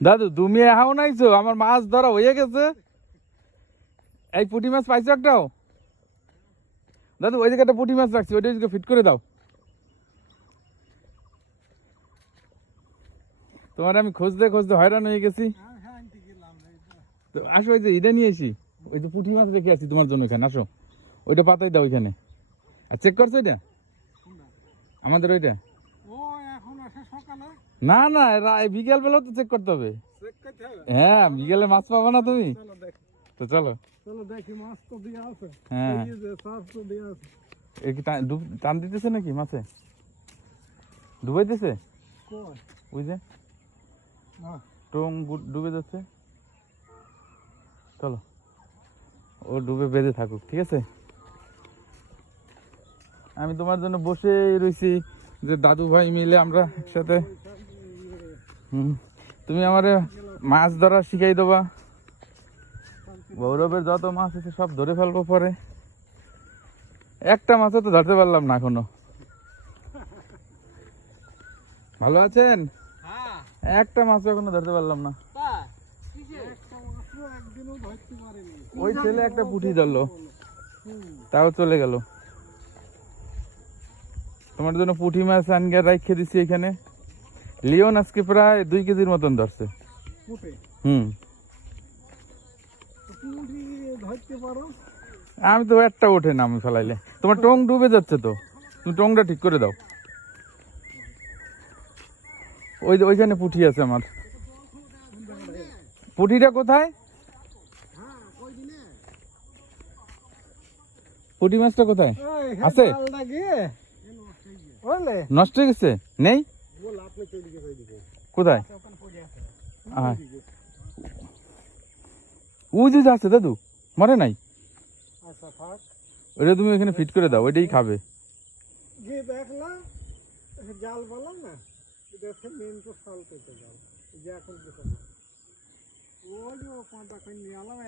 দাদু তুমি এহাও নাইছো, আমার মাছ ধরা হয়ে গেছে। এই পুঁটি মাছ পাইছো একটাও? দাদু ওই জায়গাটা পুঁটি মাছ রাখছি, ওইটা ফিট করে দাও। তোমার আমি খুঁজতে খুঁজতে হয়রান হয়ে গেছি। তো আসো, ওই যে এটা নিয়ে আসি, ওই তো পুঁটি মাছ রেখে আছি তোমার জন্য এখানে, আসো ওইটা পাতাই দাও ওইখানে। আর চেক করছো এটা আমাদের ওইটা? না না, বিকেল বেলাও তো চেক করতে হবে। হ্যাঁ, বিকেলে মাছ পাবো না তুমি? তো চলো হ্যাঁ। টান দিতেছে নাকি মাছে? ডুবাইতেছে ওই যে টং ডুবে যাচ্ছে। চলো, ও ডুবে বেঁধে থাকুক, ঠিক আছে। আমি তোমার জন্য বসে রয়েছি, যে দাদু ভাই মিলে আমরা একসাথে। তুমি আমারে মাছ ধরা শিখাই দেবা, গৌরবের যত মাছ আছে সব ধরে ফেলবো পরে। একটা মাছও তো ধরতে পারলাম না এখনো। ভালো আছেন? একটা মাছ এখনো ধরতে পারলাম না। ওই ছেলে একটা পুঁটি ধরলো, তাও চলে গেল। তোমার জন্য পুঁটি মাছ আনগে রাইখে দিছি এখানে। লিওন আজকে প্রায় 2 কেজির মতন ধরছে। আমি তো একটা ওঠে না আমি ফেলাইলে। তোমার টং ডুবে যাচ্ছে তো, তুমি টংটা ঠিক করে দাও। ওইখানে পুঁটি আছে আমার। পুঁটিটা কোথায়? পুঁটি মাছটা কোথায় আছে? নষ্ট হয়ে গেছে? নেই কোথায়? ওই যে আছে দাদু, মরে নাই। ওইটা তুমি ওইখানে ফিট করে দাও, ওইটাই খাবে। জাল বললাম না, মেন তো সাল পেতে জাল, যে এখন ওই যে 5 নিয়ে আলাম।